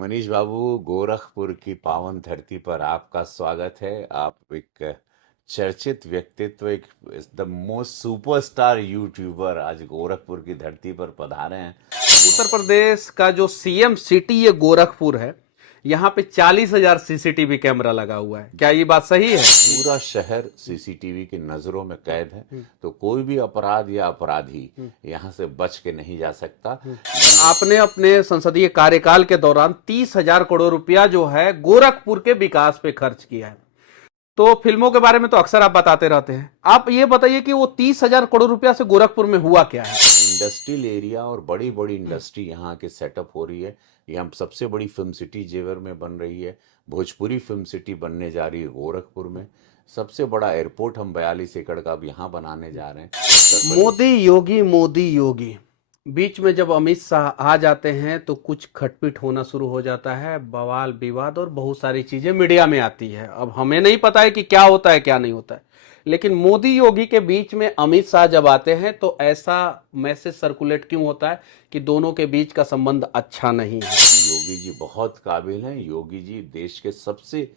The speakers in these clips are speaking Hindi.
मनीष बाबू, गोरखपुर की पावन धरती पर आपका स्वागत है। आप एक चर्चित व्यक्तित्व, एक द मोस्ट सुपरस्टार यूट्यूबर आज गोरखपुर की धरती पर पधारे हैं। उत्तर प्रदेश का जो सीएम सिटी ये गोरखपुर है। यहाँ पे 40,000 सीसीटीवी कैमरा लगा हुआ है। क्या ये बात सही है? पूरा शहर सीसीटीवी की नजरों में कैद है, तो कोई भी अपराध या अपराधी यहाँ से बच के नहीं जा सकता। आपने अपने संसदीय कार्यकाल के दौरान 30,000 करोड़ रुपया जो है गोरखपुर के विकास पे खर्च किया है। तो फिल्मों के बारे में तो अक्सर आप बताते रहते हैं। आप ये बताइए कि वो 30,000 करोड़ रुपया से गोरखपुर में हुआ क्या है? इंडस्ट्रियल एरिया और बड़ी बड़ी इंडस्ट्री यहाँ के सेटअप हो रही है। यहाँ सबसे बड़ी फिल्म सिटी जेवर में बन रही है। भोजपुरी फिल्म सिटी बनने जा रही है गोरखपुर में। सबसे बड़ा एयरपोर्ट हम 42 एकड़ का अब यहाँ बनाने जा रहे हैं। मोदी योगी बीच में जब अमित शाह आ जाते हैं तो कुछ खटपिट होना शुरू हो जाता है। बवाल विवाद और बहुत सारी चीजें मीडिया में आती है। अब हमें नहीं पता है कि क्या होता है क्या नहीं होता है, लेकिन मोदी योगी के बीच में अमित शाह जब आते हैं तो ऐसा मैसेज सर्कुलेट क्यों होता है कि दोनों के बीच का संबंध अच्छा नहीं है? योगी जी बहुत काबिल हैं। योगी जी देश के सबसे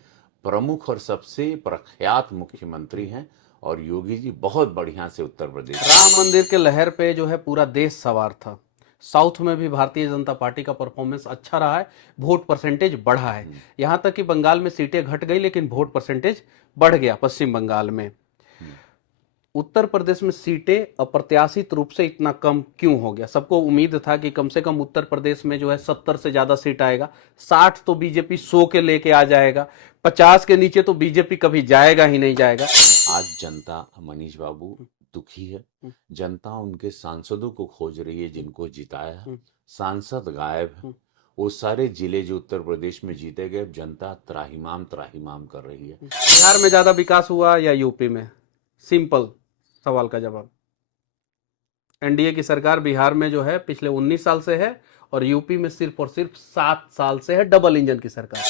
प्रमुख और सबसे प्रख्यात मुख्यमंत्री हैं, और योगी जी बहुत बढ़िया से उत्तर प्रदेश। राम मंदिर के लहर पे जो है पूरा देश सवार था। साउथ में भी भारतीय जनता पार्टी का परफॉर्मेंस अच्छा रहा है, वोट परसेंटेज बढ़ा है। यहां तक कि बंगाल में सीटें घट गई लेकिन वोट परसेंटेज बढ़ गया पश्चिम बंगाल में। उत्तर प्रदेश में सीटें अप्रत्याशित रूप से इतना कम क्यों हो गया? सबको उम्मीद था कि कम से कम उत्तर प्रदेश में जो है 70 से ज्यादा सीट आएगा, 60 तो बीजेपी 100 के लेके आ जाएगा, 50 के नीचे तो बीजेपी कभी जाएगा ही नहीं जाएगा। आज जनता, मनीष बाबू, दुखी है। जनता उनके सांसदों को खोज रही है जिनको जिताया है। सांसद गायब है। वो सारे जिले जो उत्तर प्रदेश में जीते गए, अब जनता त्राहिमाम त्राहिमाम कर रही है। बिहार में ज्यादा विकास हुआ या यूपी में? सिंपल सवाल का जवाब। एनडीए की सरकार बिहार में जो है पिछले 19 साल से है और यूपी में सिर्फ और सिर्फ 7 साल से है। डबल इंजन की सरकार।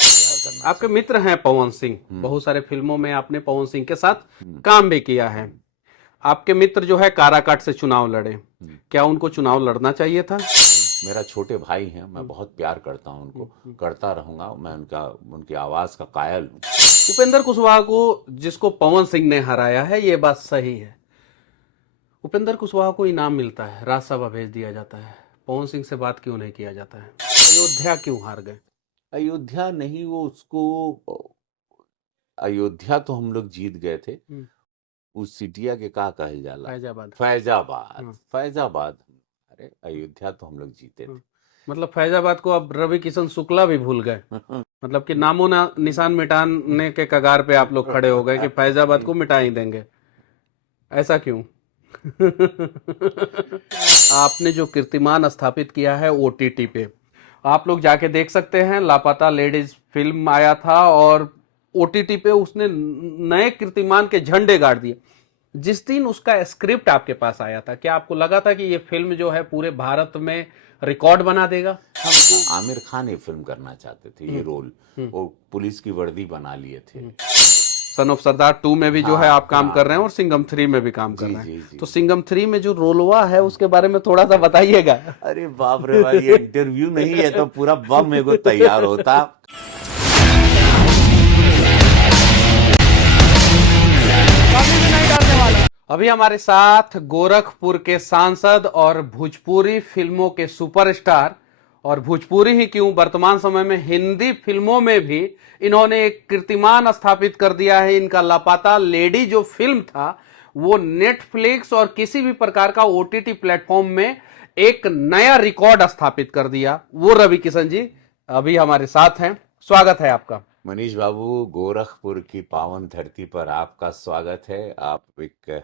आपके मित्र हैं पवन सिंह, बहुत सारे फिल्मों में आपने पवन सिंह के साथ काम भी किया है। आपके मित्र जो है काराकाट से चुनाव लड़े, क्या उनको चुनाव लड़ना चाहिए था? मेरा छोटे भाई हैं, मैं बहुत प्यार करता हूं उनको, करता रहूंगा। मैं उनकी आवाज का कायल हूं। उपेंद्र कुशवाहा को, जिसको पवन सिंह ने हराया है, ये बात सही है। उपेंद्र कुशवाहा को इनाम मिलता है, राज्यसभा भेज दिया जाता है। पवन सिंह से बात क्यों नहीं किया जाता है? अयोध्या क्यों हार गए? अयोध्या नहीं, वो उसको अयोध्या तो हम लोग जीत गए थे। उस सिटिया के का कहल जाला? फैजाबाद। फैजाबाद। फैजाबाद। अरे अयोध्या तो हम लोग जीते थे। मतलब फैजाबाद को अब रवि किशन शुक्ला भी भूल गए। मतलब कि नामो निशान मिटाने के कगार पे आप लोग खड़े हो गए कि फैजाबाद को मिटा ही देंगे। ऐसा क्यों? आपने जो कीर्तिमान स्थापित किया है ओटीटी पे, आप लोग जाके देख सकते हैं। लापता लेडीज फिल्म आया था और ओटीटी पे उसने नए कीर्तिमान के झंडे गाड़ दिए। जिस दिन उसका स्क्रिप्ट आपके पास आया था, क्या आपको लगा था कि ये फिल्म जो है पूरे भारत में रिकॉर्ड बना देगा? हम आमिर खान ये फिल्म करना चाहते थे, ये रोल। वो पुलिस की वर्दी बना लिए थे। सन ऑफ सरदार 2 में भी जो है आप काम कर रहे हैं और सिंघम 3 में भी काम कर रहे हैं। तो सिंघम 3 में जो रोलवा है उसके बारे में थोड़ा सा बताइएगा। अरे बाप रे भाई, ये इंटरव्यू नहीं है तो पूरा बम एगो तैयार होता। अभी हमारे साथ गोरखपुर के सांसद और भोजपुरी फिल्मों के सुपरस्टार, और भोजपुरी ही क्यों, वर्तमान समय में हिंदी फिल्मों में भी इन्होंने एक कीर्तिमान स्थापित कर दिया है। इनका लापता लेडी जो फिल्म था वो नेटफ्लिक्स और किसी भी प्रकार का ओटीटी प्लेटफॉर्म में एक नया रिकॉर्ड स्थापित कर दिया। वो रवि किशन जी अभी हमारे साथ हैं। स्वागत है आपका। मनीष बाबू, गोरखपुर की पावन धरती पर आपका स्वागत है। आप एक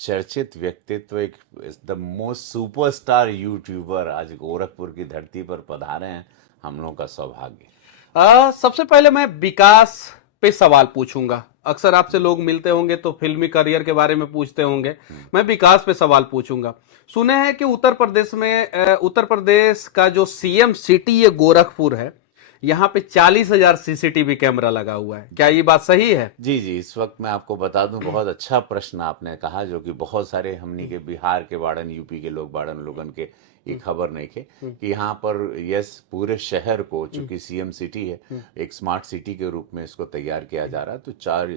चर्चित व्यक्तित्व, एक द मोस्ट सुपरस्टार यूट्यूबर आज गोरखपुर की धरती पर पधारे हैं। हम लोगों का सौभाग्य। सबसे पहले मैं विकास पे सवाल पूछूंगा। अक्सर आपसे लोग मिलते होंगे तो फिल्मी करियर के बारे में पूछते होंगे, मैं विकास पे सवाल पूछूंगा। सुने हैं कि उत्तर प्रदेश का जो सीएम सिटी ये गोरखपुर है, यहाँ पे 40,000 सीसीटीवी कैमरा लगा हुआ है। क्या ये बात सही है? जी जी, इस वक्त मैं आपको बता दूं, बहुत अच्छा प्रश्न आपने कहा, जो कि बहुत सारे हमनी के बिहार के बाड़न, यूपी के लोग बाड़न लोगन के ये खबर नहीं के कि यहाँ पर यस पूरे शहर को, चूंकि सीएम सिटी है, एक स्मार्ट सिटी के रूप में इसको तैयार किया जा रहा है। तो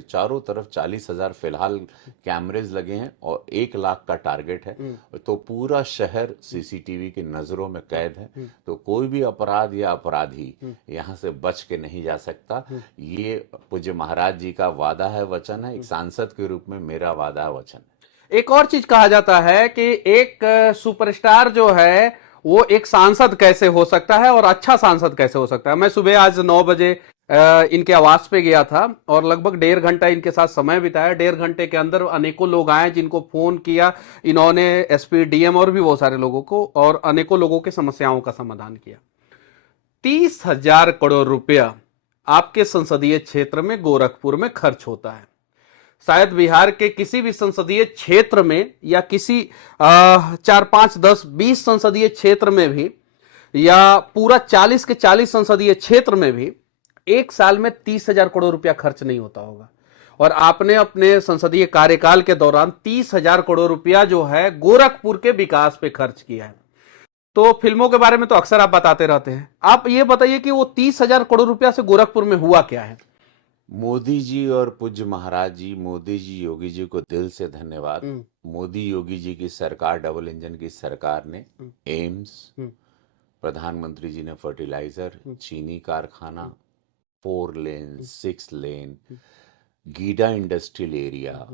चारों तरफ 40,000 फिलहाल कैमरेज लगे हैं और 1 लाख का टारगेट है। तो पूरा शहर सीसीटीवी की नजरों में कैद है। तो कोई भी अपराध या अपराधी यहाँ से बच के नहीं जा सकता। ये पूज्य महाराज जी का वादा है, वचन है, एक सांसद के रूप में मेरा वादा है, वचन है। एक और चीज कहा जाता है कि एक सुपरस्टार जो है वो एक सांसद कैसे हो सकता है और अच्छा सांसद कैसे हो सकता है। मैं सुबह आज 9 बजे इनके आवास पे गया था और लगभग 1.5 घंटा इनके साथ समय बिताया। 1.5 घंटे के अंदर अनेकों लोग आए जिनको फोन किया इन्होंने, एसपी, डीएम और भी बहुत सारे लोगों को, और अनेकों लोगों की समस्याओं का समाधान किया। 30,000 करोड़ रुपया आपके संसदीय क्षेत्र में गोरखपुर में खर्च होता है। शायद बिहार के किसी भी संसदीय क्षेत्र में या किसी 4, 5, 10, 20 संसदीय क्षेत्र में भी, या पूरा 40 के 40 संसदीय क्षेत्र में भी एक साल में 30,000 करोड़ रुपया खर्च नहीं होता होगा। और आपने अपने संसदीय कार्यकाल के दौरान 30,000 करोड़ रुपया जो है गोरखपुर के विकास पे खर्च किया है। तो फिल्मों के बारे में तो अक्सर आप बताते रहते हैं, आप ये बताइए कि वो 30,000 करोड़ रुपया से गोरखपुर में हुआ क्या है। मोदी जी और पूज्य महाराज जी, मोदी जी, योगी जी को दिल से धन्यवाद। मोदी योगी जी की सरकार, डबल इंजन की सरकार ने एम्स, प्रधानमंत्री जी ने फर्टिलाइजर, चीनी कारखाना, 4 लेन, 6 लेन, गीडा इंडस्ट्रियल एरिया,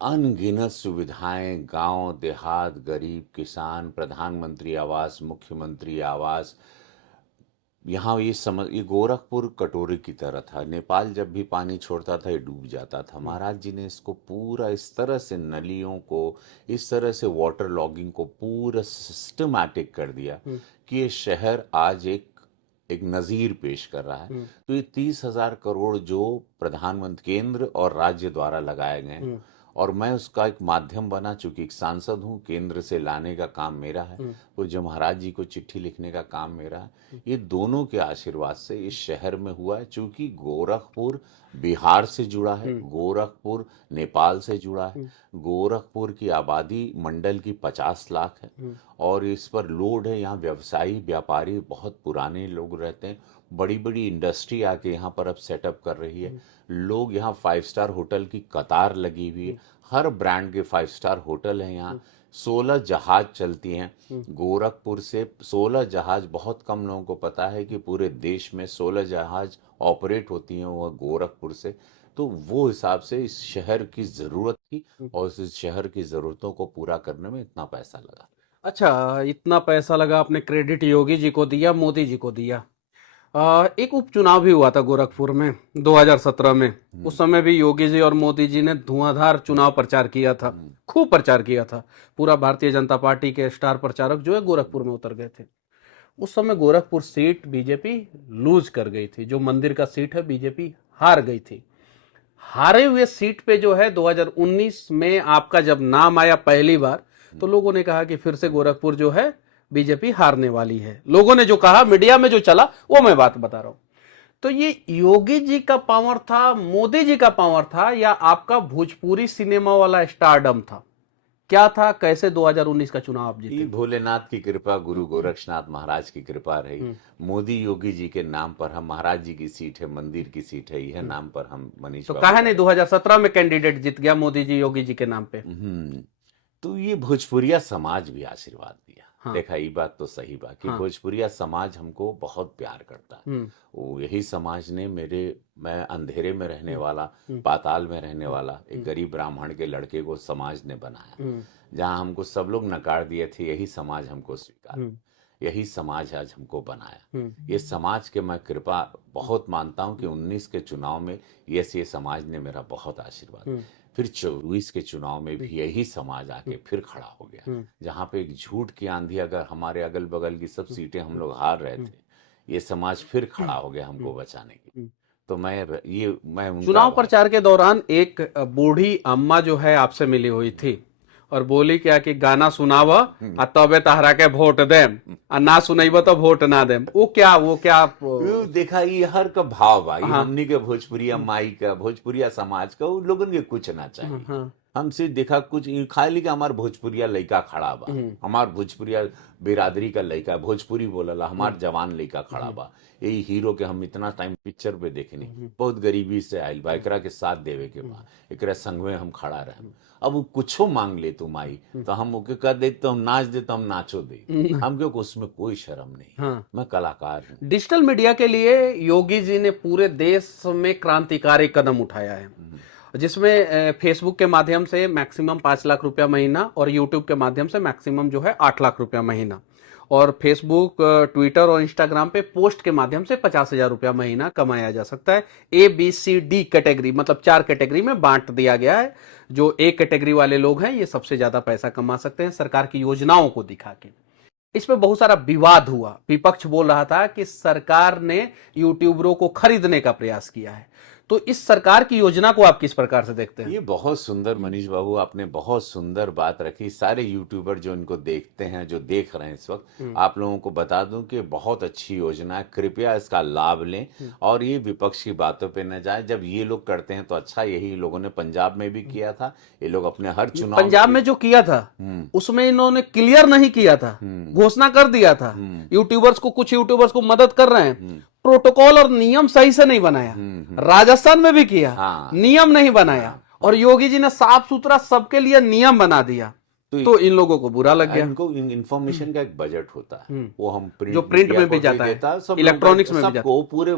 अनगिनत सुविधाएं, गांव देहात, गरीब किसान, प्रधानमंत्री आवास, मुख्यमंत्री आवास। यहाँ ये गोरखपुर कटोरी की तरह था। नेपाल जब भी पानी छोड़ता था ये डूब जाता था। महाराज जी ने इसको पूरा इस तरह से, नलियों को इस तरह से, वाटर लॉगिंग को पूरा सिस्टमैटिक कर दिया कि ये शहर आज एक नज़ीर पेश कर रहा है। तो ये 30,000 करोड़ जो प्रधानमंत्री केंद्र और राज्य द्वारा लगाए गए, और मैं उसका एक माध्यम बना, चूंकि एक सांसद हूँ, केंद्र से लाने का काम मेरा है, तो जो महाराज जी को चिट्ठी लिखने का काम मेरा है। ये दोनों के आशीर्वाद से इस शहर में हुआ है। चूंकि गोरखपुर बिहार से जुड़ा है, गोरखपुर नेपाल से जुड़ा है, गोरखपुर की आबादी मंडल की 50 लाख है और इस पर लोड है। यहाँ व्यवसायी, व्यापारी, बहुत पुराने लोग रहते हैं। बड़ी बड़ी इंडस्ट्री आके यहाँ पर अब सेटअप कर रही है। लोग यहाँ 5 स्टार होटल की कतार लगी हुई है। हर ब्रांड के 5 स्टार होटल हैं यहाँ। 16 जहाज चलती हैं गोरखपुर से। 16 जहाज, बहुत कम लोगों को पता है कि पूरे देश में 16 जहाज ऑपरेट होती हैं वह गोरखपुर से। तो वो हिसाब से इस शहर की ज़रूरत थी और इस शहर की ज़रूरतों को पूरा करने में इतना पैसा लगा। अच्छा, इतना पैसा लगा, आपने क्रेडिट योगी जी को दिया, मोदी जी को दिया। एक उपचुनाव भी हुआ था गोरखपुर में 2017 में। उस समय भी योगी जी और मोदी जी ने धुआंधार चुनाव प्रचार किया था, खूब प्रचार किया था। पूरा भारतीय जनता पार्टी के स्टार प्रचारक जो है गोरखपुर में उतर गए थे। उस समय गोरखपुर सीट बीजेपी लूज कर गई थी, जो मंदिर का सीट है बीजेपी हार गई थी। हारे हुए सीट पे जो है 2019 में आपका जब नाम आया पहली बार, तो लोगों ने कहा कि फिर से गोरखपुर जो है बीजेपी हारने वाली है। लोगों ने जो कहा, मीडिया में जो चला, वो मैं बात बता रहा हूं। तो ये योगी जी का पावर था, मोदी जी का पावर था, या आपका भोजपुरी सिनेमा वाला स्टारडम था? क्या था? कैसे 2019 का चुनाव आप जीते? भोलेनाथ की कृपा, गुरु गोरक्षनाथ महाराज की कृपा रही। मोदी योगी जी के नाम पर हम, महाराज जी की सीट है, मंदिर की सीट है, यह नाम पर हम मनीष तो बाबू कहा नहीं 2017 में कैंडिडेट जीत गया मोदी जी योगी जी के नाम पे? तो ये भोजपुरिया समाज भी आशीर्वाद दिया। हाँ। देखा, ये बात तो सही बात कि भोजपुरिया समाज हमको बहुत प्यार करता है। वो यही समाज ने मैं अंधेरे में रहने वाला, पाताल में रहने वाला एक गरीब ब्राह्मण के लड़के को समाज ने बनाया। जहाँ हमको सब लोग नकार दिए थे, यही समाज हमको स्वीकार, यही समाज आज हमको बनाया। ये समाज के मैं कृपा बहुत मानता हूँ कि 19 के चुनाव में ये समाज ने मेरा बहुत आशीर्वाद। फिर 24 के चुनाव में भी यही समाज आके फिर खड़ा हो गया। जहाँ पे एक झूठ की आंधी, अगर हमारे अगल बगल की सब सीटें हम लोग हार रहे थे, ये समाज फिर खड़ा हो गया हमको बचाने की। तो मैं चुनाव प्रचार के दौरान एक बूढ़ी अम्मा जो है आपसे मिली हुई थी और बोली क्या कि गाना सुनाव तबे तहरा के वोट देम, ना सुनैब तो वोट ना देम। वो क्या देखा, ये हर का भाव बा। हमनी के भोजपुरिया माई का, भोजपुरिया समाज का, उन लोगन के कुछ ना चाहिए। हमसे देखा कुछ खाली का हमार भोजपुरिया लइका खड़ा बा, हमार भोजपुरिया बिरादरी का लइका भोजपुरी बोलला, हमार जवान लइका खड़ा बा। यही हीरो के हम इतना टाइम पिक्चर पे देखनी, बहुत गरीबी से आइल बा, एकरा के साथ देवे के बा, एकरा संगवे हम खड़ा रहे। अब वो कुछो मांग ले तुम आई तो हम ओके कह दे तो हम नाच दे तो हम नाचो दे, हम क्यों उसमें कोई शर्म नहीं। हाँ। मैं कलाकार हूँ। डिजिटल मीडिया के लिए योगी जी ने पूरे देश में क्रांतिकारी कदम उठाया है, जिसमें फेसबुक के माध्यम से मैक्सिमम 5 लाख रुपया महीना और यूट्यूब के माध्यम से मैक्सिमम जो है 8 लाख रुपया महीना, और फेसबुक, ट्विटर और इंस्टाग्राम पे पोस्ट के माध्यम से 50,000 रुपया महीना कमाया जा सकता है। ABCD कैटेगरी मतलब 4 कैटेगरी में बांट दिया गया है। जो ए कैटेगरी वाले लोग हैं ये सबसे ज्यादा पैसा कमा सकते हैं सरकार की योजनाओं को दिखा के। इस पे बहुत सारा विवाद हुआ, विपक्ष बोल रहा था कि सरकार ने यूट्यूबरों को खरीदने का प्रयास किया है। तो इस सरकार की योजना को आप किस प्रकार से देखते हैं? ये बहुत सुंदर मनीष बाबू, आपने बहुत सुंदर बात रखी। सारे यूट्यूबर जो इनको देखते हैं, जो देख रहे हैं इस वक्त, आप लोगों को बता दूं कि बहुत अच्छी योजना है, कृपया इसका लाभ लें और ये विपक्ष की बातों पे न जाए। जब ये लोग करते हैं तो अच्छा, यही लोगों ने पंजाब में भी किया था। ये लोग अपने हर चुनाव पंजाब में जो किया था उसमें इन्होंने क्लियर नहीं किया था, घोषणा कर दिया था यूट्यूबर्स को, कुछ यूट्यूबर्स को मदद कर रहे हैं, प्रोटोकॉल और नियम सही से नहीं बनाया। राजस्थान में भी किया, नियम नहीं बनाया, और योगी जी ने साफ सुथरा सबके लिए नियम बना दिया। तो इन लोगों को बुरा लग गया। इनको इंफॉर्मेशन का एक बजट होता है, वो हम जो प्रिंट में भी जाता है, इलेक्ट्रॉनिक्स में भी जाता है, पूरे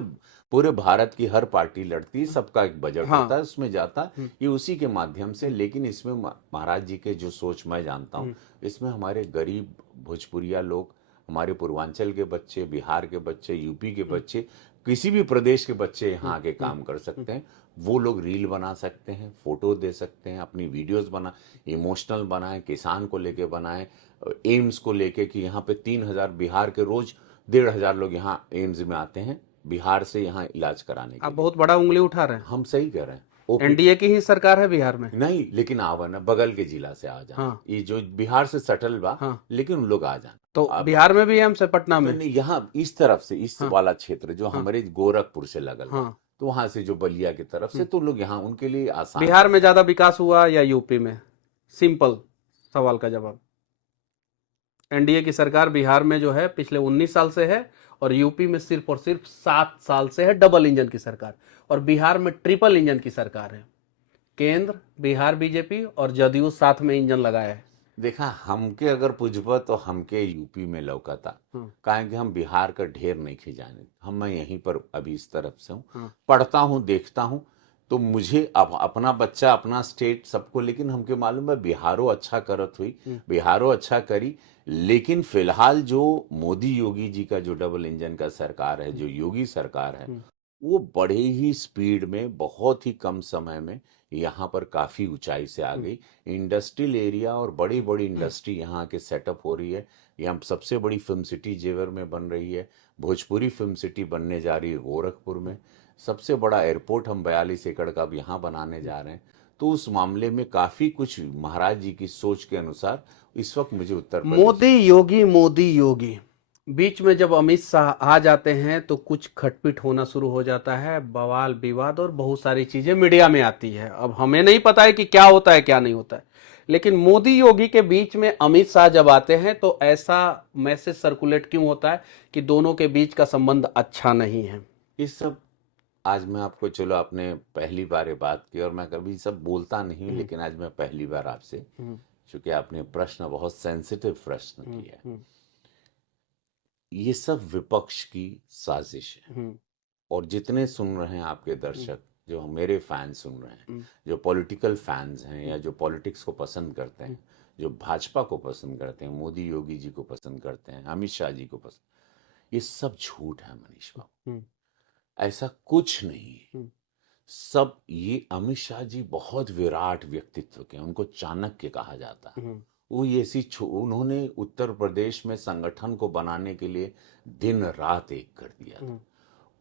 पूरे भारत की हर पार्टी लड़ती है, सबका एक बजट होता है, उसमें जाता ये उसी के माध्यम से। लेकिन इसमें महाराज जी के जो सोच मैं जानता हूँ, इसमें हमारे गरीब भोजपुरिया लोग, हमारे पूर्वांचल के बच्चे, बिहार के बच्चे, यूपी के बच्चे, किसी भी प्रदेश के बच्चे यहाँ आके काम कर सकते हैं। वो लोग रील बना सकते हैं, फोटो दे सकते हैं, अपनी वीडियोस बना, इमोशनल बनाएं, किसान को लेके बनाएं, एम्स को लेके कि यहाँ पे 3,000 बिहार के रोज 1,500 लोग यहाँ एम्स में आते हैं बिहार से यहाँ इलाज कराने के आप लिए। बहुत बड़ा उंगली उठा रहे हैं। हम सही कह रहे हैं। एनडीए की ही सरकार है बिहार में। नहीं, लेकिन आवा ना, बगल के जिला से आ जाए। हाँ। ये जो बिहार से सटल बा, लेकिन उन लोग आ जाए। तो बिहार में भी एम्स है, पटना में नहीं, यहाँ इस तरफ से, इस वाला क्षेत्र जो हमारे गोरखपुर से लगल बा, तो वहां से जो बलिया की तरफ से, तो लोग यहाँ, उनके लिए आसान। बिहार में ज्यादा विकास हुआ या यूपी में? सिंपल सवाल का जवाब। एनडीए की सरकार बिहार में जो है पिछले 19 साल से है, और यूपी में सिर्फ और सिर्फ 7 साल से है डबल इंजन की सरकार, और बिहार में ट्रिपल इंजन की सरकार है। केंद्र, बिहार बीजेपी और जदयू साथ में इंजन लगाया है। देखा, हमके अगर पूछबा तो हमके यूपी में लौकता, काहे कि हम बिहार का ढेर नहीं खिजाने। मैं यहीं पर अभी इस तरफ से हूँ, पढ़ता हूँ, देखता हूँ, तो मुझे अपना बच्चा, अपना स्टेट सबको, लेकिन हमके मालूम है बिहारो अच्छा करत हुई, बिहारो अच्छा करी। लेकिन फिलहाल जो मोदी योगी जी का जो डबल इंजन का सरकार है, जो योगी सरकार है, वो बड़े ही स्पीड में, बहुत ही कम समय में यहाँ पर काफी ऊंचाई से आ गई। इंडस्ट्रियल एरिया और बड़ी बड़ी इंडस्ट्री यहाँ के सेटअप हो रही है। यहाँ सबसे बड़ी फिल्म सिटी जेवर में बन रही है, भोजपुरी फिल्म सिटी बनने जा रही है गोरखपुर में, सबसे बड़ा एयरपोर्ट हम 42 एकड़ का अब यहाँ बनाने जा रहे हैं। तो उस मामले में काफी कुछ महाराज जी की सोच के अनुसार इस वक्त मुझे उत्तर प्रदेश, मोदी योगी बीच में जब अमित शाह आ जाते हैं तो कुछ खटपिट होना शुरू हो जाता है, बवाल विवाद और बहुत सारी चीजें मीडिया में आती है। अब हमें नहीं पता है कि क्या होता है क्या नहीं होता है, लेकिन मोदी योगी के बीच में अमित शाह जब आते हैं तो ऐसा मैसेज सर्कुलेट क्यों होता है कि दोनों के बीच का संबंध अच्छा नहीं है? ये सब आज मैं आपको, चलो आपने पहली बार ये बात की, और मैं कभी सब बोलता नहीं, लेकिन आज मैं पहली बार आपसे, चूंकि आपने प्रश्न बहुत सेंसिटिव प्रश्न किया है, ये सब विपक्ष की साजिश है। और जितने सुन रहे हैं आपके दर्शक, जो मेरे फैन सुन रहे हैं, जो पॉलिटिकल फैंस हैं या जो पॉलिटिक्स को पसंद करते हैं, जो भाजपा को पसंद करते हैं, मोदी योगी जी को पसंद करते हैं, अमित शाह जी को पसंद, ये सब झूठ है मनीष बाबू। ऐसा कुछ नहीं है। सब ये अमित शाह जी बहुत विराट व्यक्तित्व के, उनको चाणक्य कहा जाता है। वो उन्होंने उत्तर प्रदेश में संगठन को बनाने के लिए दिन रात एक कर दिया था।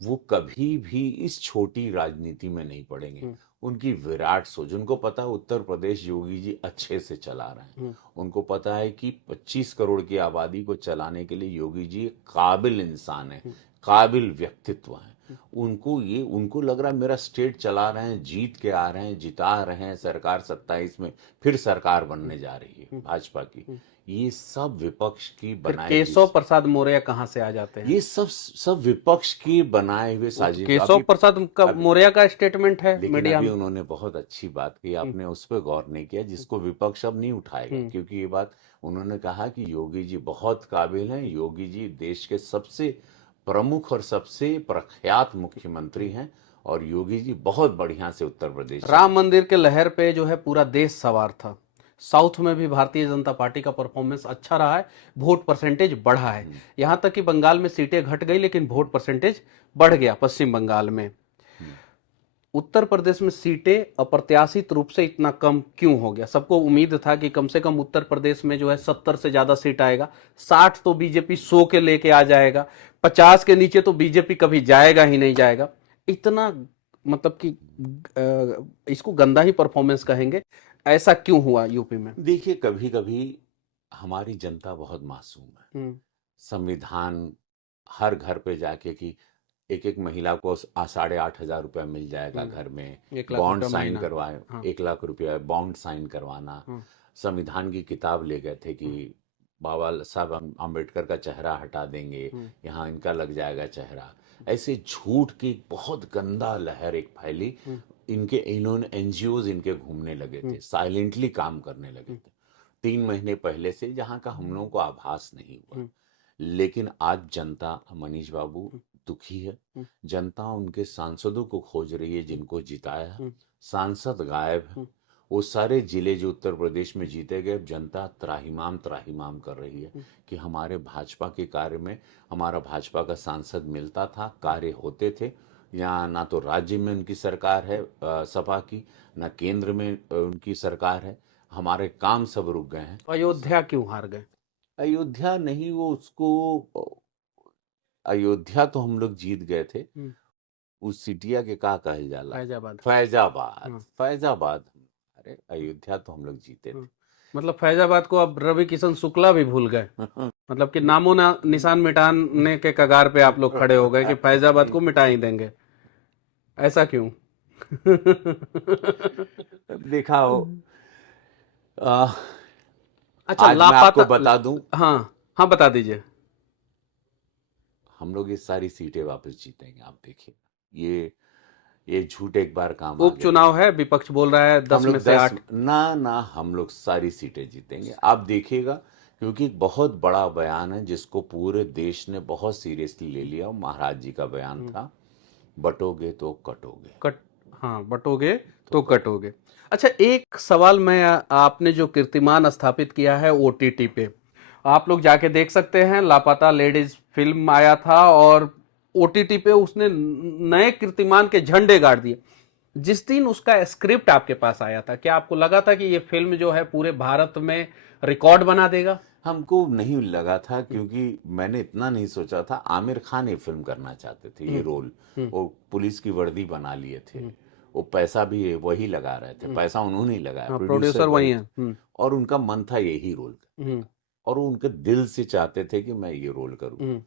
वो कभी भी इस छोटी राजनीति में नहीं पड़ेंगे। उनकी विराट सोच, उनको पता है उत्तर प्रदेश योगी जी अच्छे से चला रहे हैं। उनको पता है कि 25 करोड़ की आबादी को चलाने के लिए योगी जी काबिल इंसान है, काबिल व्यक्तित्व हैं। उनको लग रहा है मेरा स्टेट चला रहे हैं, जीत के आ रहे हैं, जिता रहे हैं सरकार, 27 में फिर सरकार बनने जा रही है भाजपा की। ये सब विपक्ष की फिर बनाई हुई, केशव प्रसाद मौर्य कहाँ से आ जाते हैं? ये सब विपक्ष की बनाए हुए वो तो साजिश। केशव प्रसाद मौर्य का स्टेटमेंट है लेकिन मीडिया अभी में। उन्होंने बहुत अच्छी बात की, आपने उस पर गौर नहीं किया, जिसको विपक्ष अब नहीं उठाएगा, क्योंकि ये बात उन्होंने कहा कि योगी जी बहुत काबिल हैं, योगी जी देश के सबसे प्रमुख और सबसे प्रख्यात मुख्यमंत्री हैं, और योगी जी बहुत बढ़िया से उत्तर प्रदेश राम मंदिर के लहर पे जो है पूरा देश सवार था। साउथ में भी भारतीय जनता पार्टी का परफॉर्मेंस अच्छा रहा है, वोट परसेंटेज बढ़ा है। यहां तक कि बंगाल में सीटें घट गई लेकिन वोट परसेंटेज बढ़ गया पश्चिम बंगाल में। उत्तर प्रदेश में सीटें अप्रत्याशित रूप से इतना कम क्यों हो गया? सबको उम्मीद था कि कम से कम उत्तर प्रदेश में जो है 70 से ज्यादा सीट आएगा, 60 तो बीजेपी 100 के लेके आ जाएगा, 50 के नीचे तो बीजेपी कभी जाएगा ही नहीं जाएगा। इतना मतलब कि इसको गंदा ही परफॉर्मेंस कहेंगे। ऐसा क्यों हुआ यूपी में? देखिए, कभी कभी हमारी जनता बहुत मासूम है। हम्म, संविधान हर घर पे जाके कि एक एक महिला को 8,500 रुपया मिल जाएगा घर में, 1 लाख बॉन्ड रुपया साइन महीना। करवाए, हाँ। 1 लाख रुपया बॉन्ड साइन करवाना। संविधान की किताब ले गए थे कि बाबा साहब अम्बेडकर का चेहरा हटा देंगे, यहाँ इनका लग जाएगा चेहरा। ऐसे झूठ की बहुत गंदा लहर एक फैली। इन्होंने एनजीओज इनके घूमने लगे थे, साइलेंटली काम करने लगे थे 3 महीने पहले से, जहाँ का हम लोगों को आभास नहीं हुआ। लेकिन आज जनता, मनीष बाबू, दुखी है। जनता उनके सांसदों को खोज रही है जिनको जिताया है। सांसद गायब है। वो सारे जिले जो उत्तर प्रदेश में जीते गए, जनता त्राहिमाम त्राहिमाम कर रही है कि हमारे भाजपा के कार्य में हमारा भाजपा का सांसद मिलता था, कार्य होते थे। यहाँ ना तो राज्य में उनकी सरकार है सपा की, ना केंद्र में उनकी सरकार है, हमारे काम सब रुक गए हैं। अयोध्या क्यों हार गए? अयोध्या नहीं, वो उसको अयोध्या तो हम लोग जीत गए थे। उस सिटिया के का कहल जाला, फैजाबाद। फैजाबाद। फैजाबाद, अरे अयोध्या तो हम लोग जीते थे। मतलब फैजाबाद को अब रवि किशन शुक्ला भी भूल गए। मतलब कि नामो ना निशान मिटाने के कगार पे आप लोग खड़े हो गए कि फैजाबाद को मिटा ही देंगे। ऐसा क्यों? देखा हो, अच्छा, आज मैं आपको लापता। बता दूं, हाँ हाँ, बता दीजिए। हम लोग ये सारी सीटें वापस जीतेंगे, आप देखिए। ये झूठ एक बार काम आ गए। उपचुनाव है, विपक्ष बोल रहा है 10 हम लोग में से 8। ना हम लोग सारी सीटें जीतेंगे, आप देखिएगा। क्योंकि बहुत बड़ा बयान है जिसको पूरे देश ने बहुत सीरियसली ले लिया। महाराज जी का बयान था, बटोगे तो कटोगे। हाँ, बटोगे तो कटोगे। अच्छा, एक सवाल मैं आपने जो कीर्तिमान स्थापित किया है ओटीटी पे, आप लोग जाके देख सकते हैं। लापता लेडीज फिल्म आया था और ओटीटी पे उसने नए कीर्तिमान के झंडे गाड़ दिए। जिस दिन उसका स्क्रिप्ट आपके पास आया था, क्या आपको लगा था कि ये फिल्म जो है पूरे भारत में रिकॉर्ड बना देगा? हमको नहीं लगा था, क्योंकि मैंने इतना नहीं सोचा था। आमिर खान ये फिल्म करना चाहते थे, ये रोल। वो पुलिस की वर्दी बना लिए थे, वो पैसा भी वही लगा रहे थे, पैसा उन्होंने ही लगाया, प्रोड्यूसर प्रोड्यूसर वही वही है। थे। और उनका मन था यही रोल करने का, और वो उनके दिल से चाहते थे कि मैं ये रोल करूं।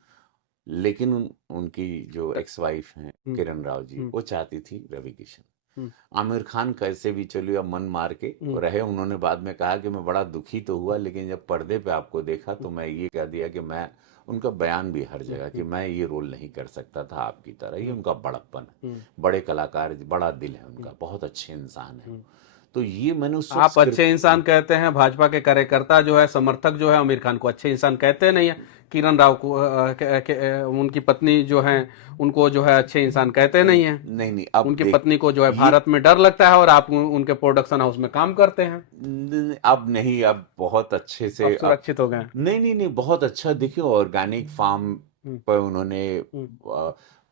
लेकिन उनकी जो एक्स वाइफ हैं किरण राव जी, वो चाहती थी रवि किशन। आमिर खान कैसे भी चलो या मन मार के रहे। उन्होंने बाद में कहा कि मैं बड़ा दुखी तो हुआ, लेकिन जब पर्दे पे आपको देखा तो मैं ये कह दिया कि मैं, उनका बयान भी हर जगह कि मैं ये रोल नहीं कर सकता था आपकी तरह। ये उनका बड़प्पन है, बड़े कलाकार, बड़ा दिल है उनका, बहुत अच्छे इंसान है। तो ये मैंने उस वक्त आप अच्छे इंसान कहते हैं, भाजपा के कार्यकर्ता जो है, समर्थक जो है, आमिर खान को अच्छे इंसान कहते नहीं है। किरण राव को उनकी पत्नी जो है, उनको जो है अच्छे इंसान कहते नहीं है। नहीं, अब उनकी पत्नी को जो है भारत में डर लगता है और आप उनके प्रोडक्शन हाउस में काम करते हैं। अब नहीं, अब बहुत अच्छे से, अब सुरक्षित हो गए। नहीं, बहुत अच्छा। देखिए, ऑर्गेनिक फार्म पर उन्होंने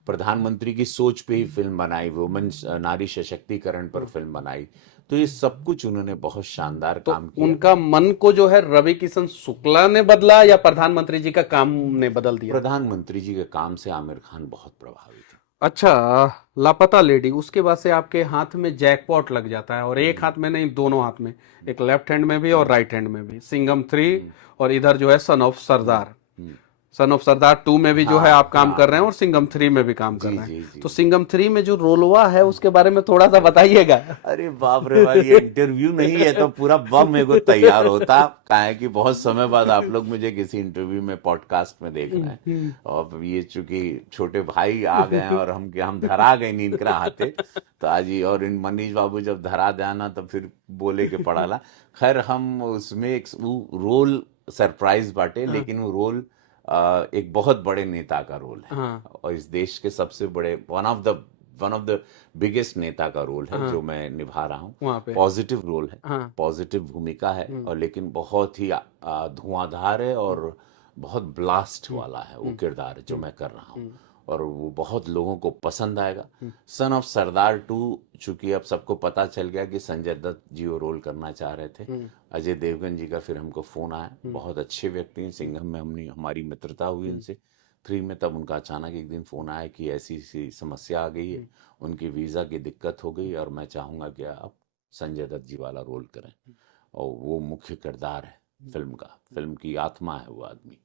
प्रधानमंत्री की सोच पे ही फिल्म बनाई, वुमेन नारी सशक्तिकरण पर फिल्म बनाई। तो ये सब कुछ उन्होंने बहुत शानदार तो काम किया। उनका मन को जो है रवि किशन शुक्ला ने बदला या प्रधानमंत्री जी का काम ने बदल दिया? प्रधानमंत्री जी के काम से आमिर खान बहुत प्रभावित है। अच्छा, लापता लेडी, उसके बाद से आपके हाथ में जैकपॉट लग जाता है, और एक हाथ में नहीं, दोनों हाथ में, एक लेफ्ट हैंड में भी और राइट हैंड में भी। सिंघम 3 और इधर जो है son of Sardar. Son of सरदार 2 में भी जो है हाँ आप काम हाँ कर रहे हैं और सिंघम 3 में भी काम कर जी रहे जी हैं। जी। तो सिंघम 3 में जो रोलवा है उसके बारे में थोड़ा सा बताइएगा। अरे बाप रे बाप, ये इंटरव्यू नहीं है तो पूरा बम मेरे को तैयार होता। कहा है कि बहुत समय बाद आप लोग मुझे किसी इंटरव्यू में पॉडकास्ट में देख रहे हैं, और अब ये चूंकि छोटे भाई आ गए हैं और हम धरा गए नींद हाथे, तो आज ही और इन मनीष बाबू जब धरा देना तो फिर बोले के पड़ाला। खैर हम उसमें एक वो रोल सरप्राइज बाटे, हाँ लेकिन वो रोल एक बहुत बड़े नेता का रोल है, हाँ और इस देश के सबसे बड़े वन ऑफ द बिगेस्ट नेता का रोल है हाँ जो मैं निभा रहा हूँ। वहाँ पे। पॉजिटिव रोल है, हाँ। पॉजिटिव भूमिका है, हम्म और लेकिन बहुत ही धुआंधार है हम्म और बहुत ब्लास्ट हम्म वाला है वो हम्म किरदार जो हम्म मैं कर रहा हूँ, हम्म और वो बहुत लोगों को पसंद आएगा। हम्म सन ऑफ सरदार 2, चूंकि अब सबको पता चल गया कि संजय दत्त जी वो रोल करना चाह रहे थे, हम्म अजय देवगन जी का फिर हमको फोन आया। हम्म बहुत अच्छे व्यक्ति हैं, सिंघम में हमने हमारी मित्रता हुई हम्म उनसे 3 में, तब उनका अचानक एक दिन फोन आया कि ऐसी सी समस्या आ गई है, हम्म उनकी वीज़ा की दिक्कत हो गई, और मैं चाहूँगा कि आप संजय दत्त जी वाला रोल करें, और वो मुख्य किरदार है फिल्म का, फिल्म की आत्मा है वो आदमी।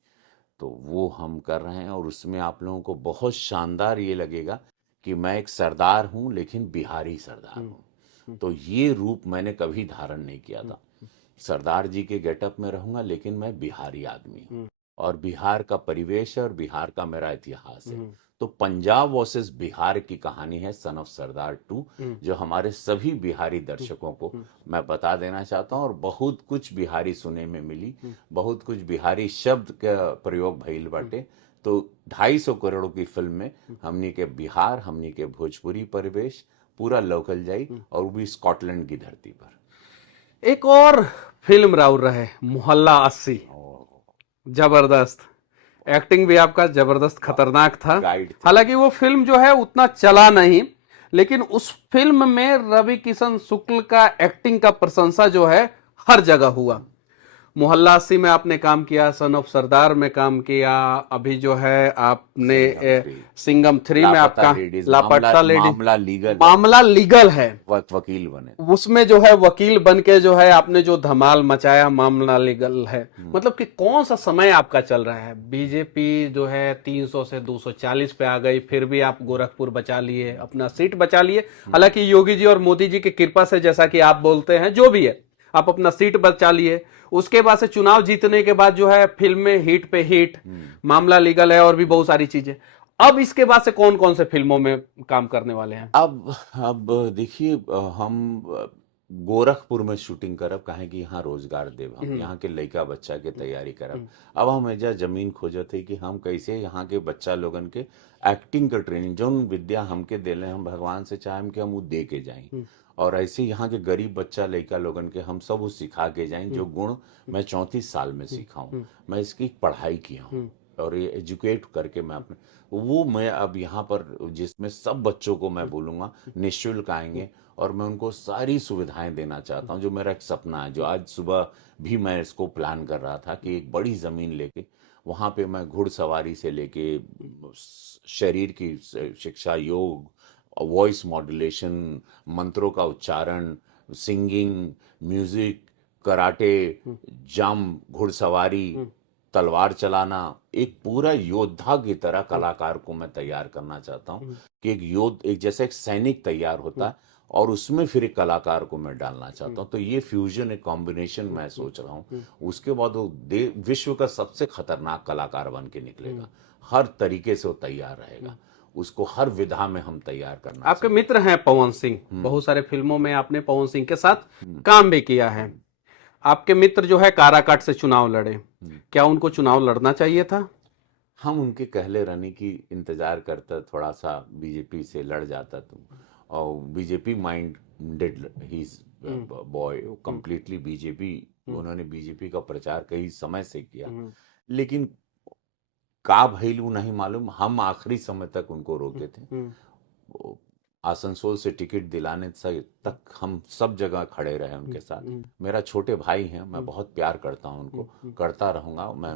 तो वो हम कर रहे हैं, और उसमें आप लोगों को बहुत शानदार ये लगेगा कि मैं एक सरदार हूँ, लेकिन बिहारी सरदार हम्म हूँ। हम्म तो ये रूप मैंने कभी धारण नहीं किया हम्म था। सरदार जी के गेटअप में रहूंगा, लेकिन मैं बिहारी आदमी हूँ, हम्म और बिहार का परिवेश है और बिहार का मेरा इतिहास है। हम्म तो पंजाब वर्सेस बिहार की कहानी है सन ऑफ सरदार 2, हम्म जो हमारे सभी बिहारी हम्म दर्शकों को हम्म मैं बता देना चाहता हूँ, और बहुत कुछ बिहारी सुने में मिली, हम्म बहुत कुछ बिहारी शब्द का प्रयोग भइल बाटे। तो 250 करोड़ की फिल्म में हमनी के बिहार, हमनी के भोजपुरी परिवेश पूरा लोकल जाई, हम्म। और वो भी स्कॉटलैंड की धरती पर। एक और फिल्म राउर रहे मोहल्ला 80, ओ, जबरदस्त। एक्टिंग भी आपका जबरदस्त खतरनाक था। गाइड थे। हालांकि वो फिल्म जो है उतना चला नहीं, लेकिन उस फिल्म में रवि किशन शुक्ल का एक्टिंग का प्रशंसा जो है हर जगह हुआ। मोहल्ला 80 में आपने काम किया, सन ऑफ सरदार में काम किया, अभी जो है आपने सिंघम 3, सिंघम 3 में लापता आपका लेडीज, मामला लापता लेडी, मामला लीगल है, मामला लीगल है, वकील बने। उसमें जो है वकील बन के जो है आपने जो धमाल मचाया, मामला लीगल है। मतलब कि कौन सा समय आपका चल रहा है? बीजेपी जो है 300 से 240 पे आ गई, फिर भी आप गोरखपुर बचा लिए, अपना सीट बचा लिए। हालांकि योगी जी और मोदी जी की कृपा से, जैसा कि आप बोलते हैं, जो भी है, आप अपना सीट बचा लिए। उसके बाद से चुनाव जीतने के बाद जो है फिल्म में हिट पे हिट, मामला लीगल है और भी बहुत सारी चीजें। अब इसके बाद से कौन कौन से फिल्मों में काम करने वाले हैं? अब देखिए, हम गोरखपुर में शूटिंग करब, काहे कि यहाँ रोजगार देव, हम हम्म यहाँ के लइका बच्चा के तैयारी करब। हम्म अब हम एजा जमीन खोजत है कि हम कैसे यहाँ के बच्चा लोगन के एक्टिंग का ट्रेनिंग, जौन विद्या हमके देले, हम भगवान से चाहेम कि हम वो दे के जाएं, हम्म और ऐसे यहाँ के गरीब बच्चा लइका लोगन के हम सब वो सिखा के जाएं, जो गुण मैं 34 साल में सीखा हूँ। मैं इसकी पढ़ाई किया हूँ, और ये एजुकेट करके मैं अपने वो मैं अब यहाँ पर, जिसमें सब बच्चों को मैं बोलूँगा निःशुल्क आएंगे, और मैं उनको सारी सुविधाएं देना चाहता हूँ, जो मेरा एक सपना है, जो आज सुबह भी मैं इसको प्लान कर रहा था कि एक बड़ी ज़मीन लेके वहाँ पे मैं घुड़सवारी से लेके शरीर की शिक्षा, योग, वॉइस मॉड्यूलेशन, मंत्रों का उच्चारण, सिंगिंग, म्यूजिक, कराटे, जंप, घुड़सवारी, तलवार चलाना, एक पूरा योद्धा की तरह कलाकार को मैं तैयार करना चाहता हूँ, कि एक जैसे एक सैनिक तैयार होता है, और उसमें फिर एक कलाकार को मैं डालना चाहता हूँ। तो ये फ्यूजन, एक कॉम्बिनेशन मैं सोच रहा हूँ। उसके बाद वो विश्व का सबसे खतरनाक कलाकार बन के निकलेगा, हर तरीके से वो तैयार रहेगा, उसको हर विधा में हम तैयार करना आपके चाहते मित्र हैं पवन सिंह, बहुत सारे फिल्मों में आपने पवन सिंह के साथ काम भी किया है। आपके मित्र जो है काराकाट से चुनाव लड़े, क्या उनको चुनाव लड़ना चाहिए था? हम उनके कहले रहने की इंतजार करता, थोड़ा सा बीजेपी से लड़ जाता तुम, और बीजेपी माइंडेड ही बॉय, कंप्लीटली बीजेपी, उन्होंने बीजेपी का प्रचार कई समय से किया, लेकिन का भइलू नहीं मालूम, हम आखिरी समय तक उनको रोके थे। वो आसनसोल से टिकट दिलाने से तक हम सब जगह खड़े रहे उनके साथ। मेरा छोटे भाई हैं, मैं बहुत प्यार करता हूं उनको, करता रहूंगा, मैं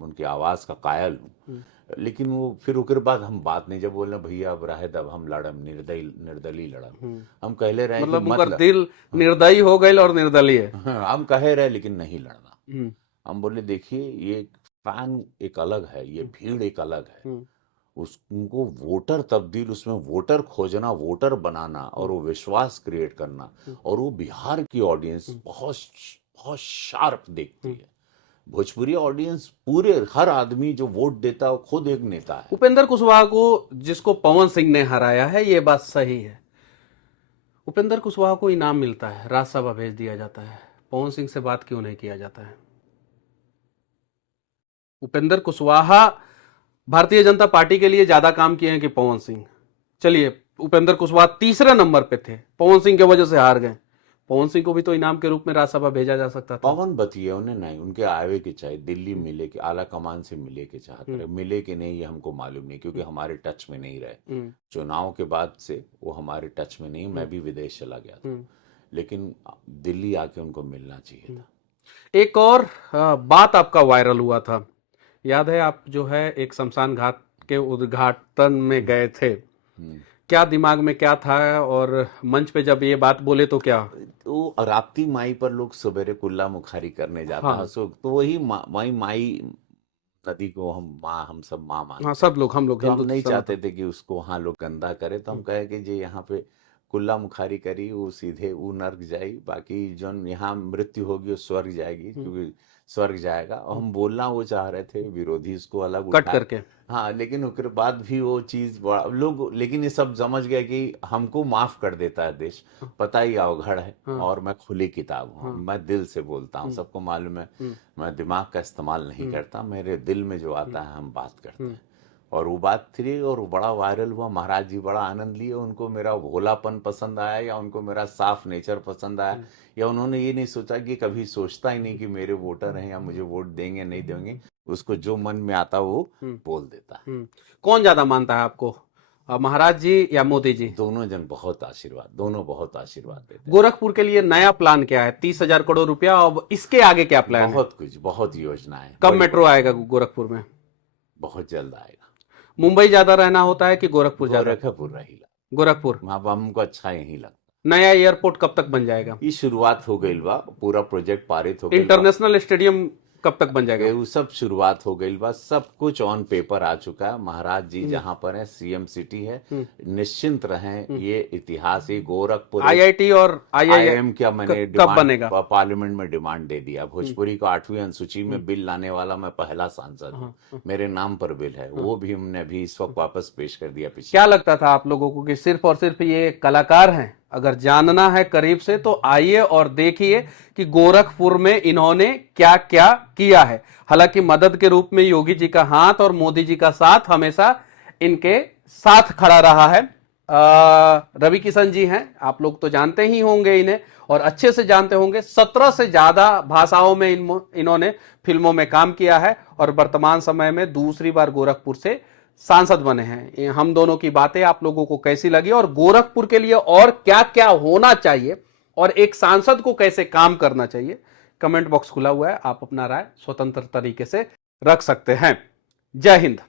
उनकी आवाज़ का कायल हूँ। लेकिन वो फिर उसके बाद हम बात नहीं, जब बोलना भैया अब रहे तब हम लड़म, निर्दलीय लड़म, हम कहले रहे कि मतलब मत उनका दिल निर्दयी हो गई और निर्दलीय। हाँ, हम कहे रहे लेकिन नहीं लड़ना। हम्म हम बोले देखिए, ये फैन एक अलग है, ये भीड़ एक अलग है। हम्म, उनको वोटर तब्दील, उसमें वोटर खोजना, वोटर बनाना और हम्म, वो विश्वास क्रिएट करना, हम्म, और वो बिहार की ऑडियंस हम्म, बहुत बहुत शार्प देखती हम्म। है। भोजपुरी ऑडियंस पूरे हर आदमी जो वोट देता है वो खुद एक नेता है। उपेंद्र कुशवाहा को जिसको पवन सिंह ने हराया है, ये बात सही है। उपेंद्र कुशवाहा को इनाम मिलता है, राज्यसभा भेज दिया जाता है, पवन सिंह से बात क्यों नहीं किया जाता है? उपेंद्र कुशवाहा भारतीय जनता पार्टी के लिए ज्यादा काम किए हैं कि पवन सिंह? चलिए, उपेंद्र कुशवाहा तीसरे नंबर पे थे, पवन सिंह की वजह से हार गए। पवन सिंह को भी तो इनाम के रूप में राज्यसभा भेजा जा सकता था। पवन बतिए उन्हें नहीं, उनके आवे के चाहे दिल्ली मिले के, आला कमान से मिले के चाहते रहे, मिले कि नहीं ये हमको मालूम नहीं, क्योंकि हमारे टच में नहीं रहे। हम्म, चुनाव के बाद से वो हमारे टच में नहीं, मैं भी विदेश चला गया था, हम्म, लेकिन दिल्ली आके उनको मिलना चाहिए था। एक और बात आपका वायरल हुआ था, याद है? आप जो है एक शमशान घाट के उद्घाटन में गए थे, हम्म। क्या दिमाग में क्या था? और मंच पे जब ये बात बोले तो क्या? तो राप्ती माई पर लोग सवेरे कुल्ला मुखारी करने जाता है, हाँ, सो तो वही वही माई नदी को हम माँ, हम सब माँ हाँ, मानते सब हैं। लोग, हम लोग तो हम हिंदू नहीं चाहते सनातन। थे कि उसको वहाँ लोग गंदा करे, तो हम कहे कि जे यहाँ पे कुल्ला मुखारी करी वो सीधे वो नर्क जाई, बाकी जो यहाँ मृत्यु होगी वो स्वर्ग जाएगी, क्योंकि स्वर्ग जाएगा। और हम बोलना वो चाह रहे थे, विरोधी इसको अलग कट उठाए। करके। हाँ, लेकिन उसके बाद भी वो चीज बड़ा लोग, लेकिन ये सब समझ गए कि हमको माफ कर देता है देश, पता ही अवघड़ है। हाँ, और मैं खुली किताब हूँ, हाँ, मैं दिल से बोलता हूँ, सबको मालूम है। मैं दिमाग का इस्तेमाल नहीं करता, मेरे दिल में जो आता है हम बात करते हैं। और वो बात थी और वो बड़ा वायरल हुआ, महाराज जी बड़ा आनंद लिए, उनको मेरा भोलापन पसंद आया, या उनको मेरा साफ नेचर पसंद आया, या उन्होंने ये नहीं सोचा कि कभी सोचता ही नहीं कि मेरे वोटर हैं या मुझे वोट देंगे नहीं देंगे, उसको जो मन में आता वो बोल देता है। कौन ज्यादा मानता है आपको, महाराज जी या मोदी जी? दोनों जन बहुत आशीर्वाद, दोनों बहुत आशीर्वाद देते हैं। गोरखपुर के लिए नया प्लान क्या है? 30,000 करोड़ रुपया, अब इसके आगे क्या प्लान है? बहुत कुछ, बहुत योजनाएं, कब बड़ी मेट्रो बड़ी, आएगा गोरखपुर में? बहुत जल्द आएगा। मुंबई ज्यादा रहना होता है कि गोरखपुर ज्यादा? गोरखपुर रहेगा, गोरखपुर। वहां हमको अच्छा यही लगता। नया एयरपोर्ट कब तक बन जाएगा? ये शुरुआत हो गई बा, पूरा प्रोजेक्ट पारित हो गई बा, इंटरनेशनल स्टेडियम कब तक बन जाएगा? वो सब शुरुआत हो गई बा, सब कुछ ऑन पेपर आ चुका है। महाराज जी जहां पर है, सीएम सिटी है, निश्चिंत रहें, ये इतिहास ही गोरखपुर एक आईआईटी और आईआईएम आईएम क्या मैंने कब बनेगा? डिमांड पार्लियामेंट में डिमांड दे दिया। भोजपुरी को 8वीं अनुसूची में बिल लाने वाला मैं पहला सांसद हूँ, मेरे नाम पर बिल है, वो भी हमने अभी इस वक्त वापस पेश कर दिया पिछले। क्या लगता था आप लोगों को कि सिर्फ और सिर्फ ये कलाकार हैं? अगर जानना है करीब से तो आइए और देखिए कि गोरखपुर में इन्होंने क्या क्या किया है। हालांकि मदद के रूप में योगी जी का हाथ और मोदी जी का साथ हमेशा इनके साथ खड़ा रहा है। रवि किशन जी हैं, आप लोग तो जानते ही होंगे इन्हें और अच्छे से जानते होंगे। 17 से ज्यादा भाषाओं में इन्होंने फिल्मों में काम किया है और वर्तमान समय में दूसरी बार गोरखपुर से सांसद बने हैं। हम दोनों की बातें आप लोगों को कैसी लगी और गोरखपुर के लिए और क्या क्या होना चाहिए और एक सांसद को कैसे काम करना चाहिए, कमेंट बॉक्स खुला हुआ है, आप अपना राय स्वतंत्र तरीके से रख सकते हैं। जय हिंद।